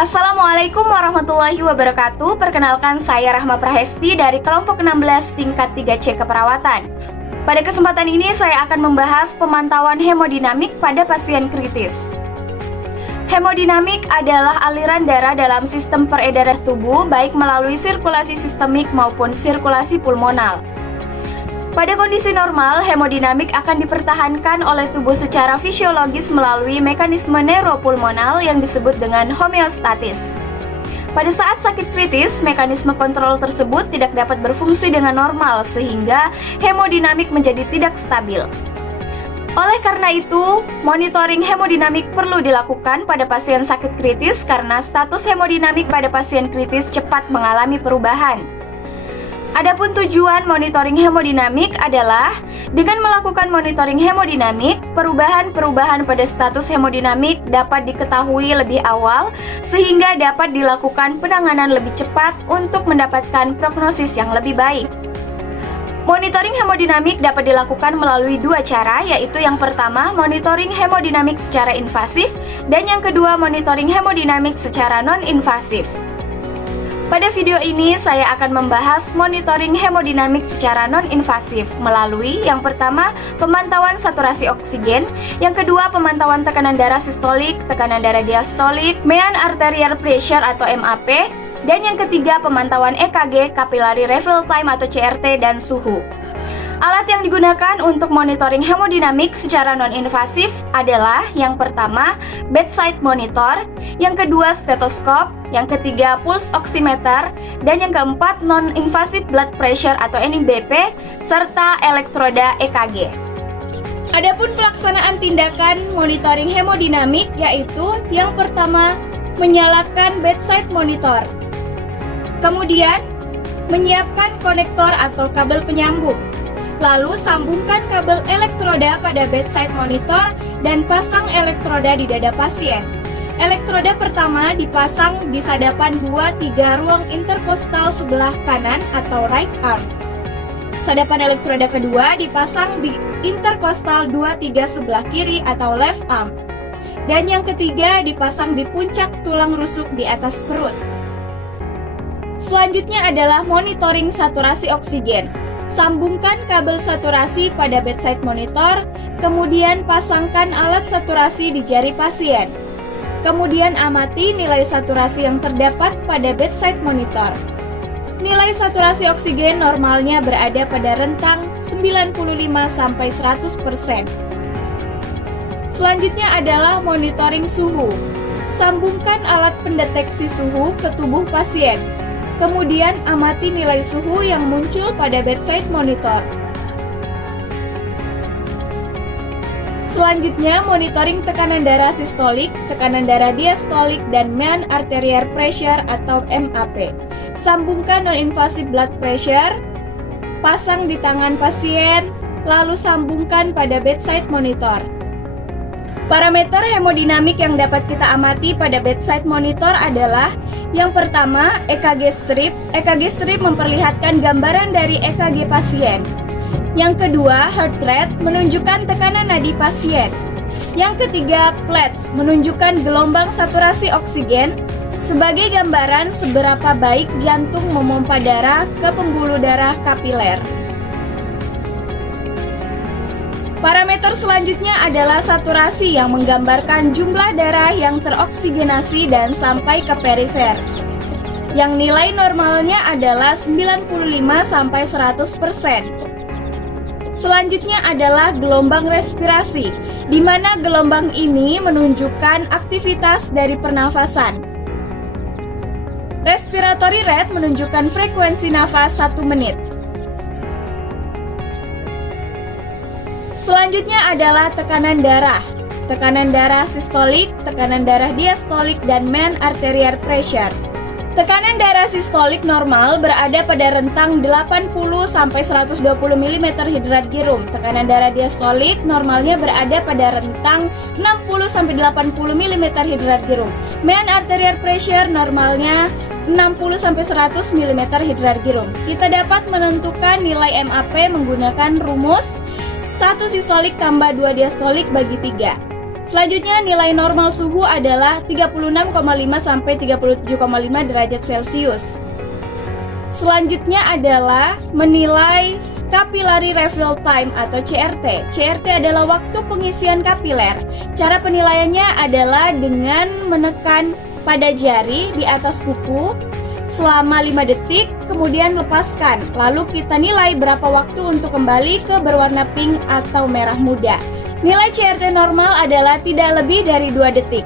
Assalamualaikum warahmatullahi wabarakatuh. Perkenalkan, saya Rahma Prahesti dari kelompok 16 tingkat 3C keperawatan. Pada kesempatan ini saya akan membahas pemantauan hemodinamik pada pasien kritis. Hemodinamik adalah aliran darah dalam sistem peredaran tubuh baik melalui sirkulasi sistemik maupun sirkulasi pulmonal. Pada kondisi normal, hemodinamik akan dipertahankan oleh tubuh secara fisiologis melalui mekanisme neuropulmonal yang disebut dengan homeostatis. Pada saat sakit kritis, mekanisme kontrol tersebut tidak dapat berfungsi dengan normal sehingga hemodinamik menjadi tidak stabil. Oleh karena itu, monitoring hemodinamik perlu dilakukan pada pasien sakit kritis karena status hemodinamik pada pasien kritis cepat mengalami perubahan. Adapun tujuan monitoring hemodinamik adalah dengan melakukan monitoring hemodinamik, perubahan-perubahan pada status hemodinamik dapat diketahui lebih awal sehingga dapat dilakukan penanganan lebih cepat untuk mendapatkan prognosis yang lebih baik. Monitoring hemodinamik dapat dilakukan melalui dua cara, yaitu yang pertama monitoring hemodinamik secara invasif dan yang kedua monitoring hemodinamik secara non-invasif. Pada video ini saya akan membahas monitoring hemodinamik secara non-invasif melalui yang pertama pemantauan saturasi oksigen, yang kedua pemantauan tekanan darah sistolik, tekanan darah diastolik, mean arterial pressure atau MAP, dan yang ketiga pemantauan EKG, capillary refill time atau CRT, dan suhu. Alat yang digunakan untuk monitoring hemodinamik secara non-invasif adalah yang pertama bedside monitor, yang kedua stetoskop, yang ketiga pulse oximeter, dan yang keempat non-invasive blood pressure atau NIBP, serta elektroda EKG. Adapun pelaksanaan tindakan monitoring hemodinamik yaitu yang pertama menyalakan bedside monitor, kemudian menyiapkan konektor atau kabel penyambung. Lalu sambungkan kabel elektroda pada bedside monitor dan pasang elektroda di dada pasien. Elektroda pertama dipasang di sadapan 2-3 ruang interkostal sebelah kanan atau right arm. Sadapan elektroda kedua dipasang di interkostal 2-3 sebelah kiri atau left arm. Dan yang ketiga dipasang di puncak tulang rusuk di atas perut. Selanjutnya adalah monitoring saturasi oksigen. Sambungkan kabel saturasi pada bedside monitor, kemudian pasangkan alat saturasi di jari pasien. Kemudian amati nilai saturasi yang terdapat pada bedside monitor. Nilai saturasi oksigen normalnya berada pada rentang 95-100%. Selanjutnya adalah monitoring suhu. Sambungkan alat pendeteksi suhu ke tubuh pasien. Kemudian amati nilai suhu yang muncul pada bedside monitor. Selanjutnya, monitoring tekanan darah sistolik, tekanan darah diastolik, dan mean arterial pressure atau MAP. Sambungkan non-invasive blood pressure, pasang di tangan pasien, lalu sambungkan pada bedside monitor. Parameter hemodinamik yang dapat kita amati pada bedside monitor adalah yang pertama, EKG strip. EKG strip memperlihatkan gambaran dari EKG pasien. Yang kedua, heart rate menunjukkan tekanan nadi pasien. Yang ketiga, pleth menunjukkan gelombang saturasi oksigen sebagai gambaran seberapa baik jantung memompa darah ke pembuluh darah kapiler. Parameter selanjutnya adalah saturasi yang menggambarkan jumlah darah yang teroksigenasi dan sampai ke perifer. Yang nilai normalnya adalah 95-100%. Selanjutnya adalah gelombang respirasi, di mana gelombang ini menunjukkan aktivitas dari pernafasan. Respiratory rate menunjukkan frekuensi nafas 1 menit. Selanjutnya adalah tekanan darah. Tekanan darah sistolik, tekanan darah diastolik, dan mean arterial pressure. Tekanan darah sistolik normal berada pada rentang 80-120 mm hidrat-girum. Tekanan darah diastolik normalnya berada pada rentang 60-80 mm hidrat-girum. Mean arterial pressure normalnya 60-100 mm hidrat-girum. Kita dapat menentukan nilai MAP menggunakan rumus 1 sistolik tambah 2 diastolik bagi 3. Selanjutnya, nilai normal suhu adalah 36,5 sampai 37,5 derajat Celcius. Selanjutnya adalah menilai Capillary Refill Time atau CRT. CRT adalah waktu pengisian kapiler. Cara penilaiannya adalah dengan menekan pada jari di atas kuku selama 5 detik, kemudian lepaskan. Lalu kita nilai berapa waktu untuk kembali ke berwarna pink atau merah muda. Nilai CRT normal adalah tidak lebih dari 2 detik.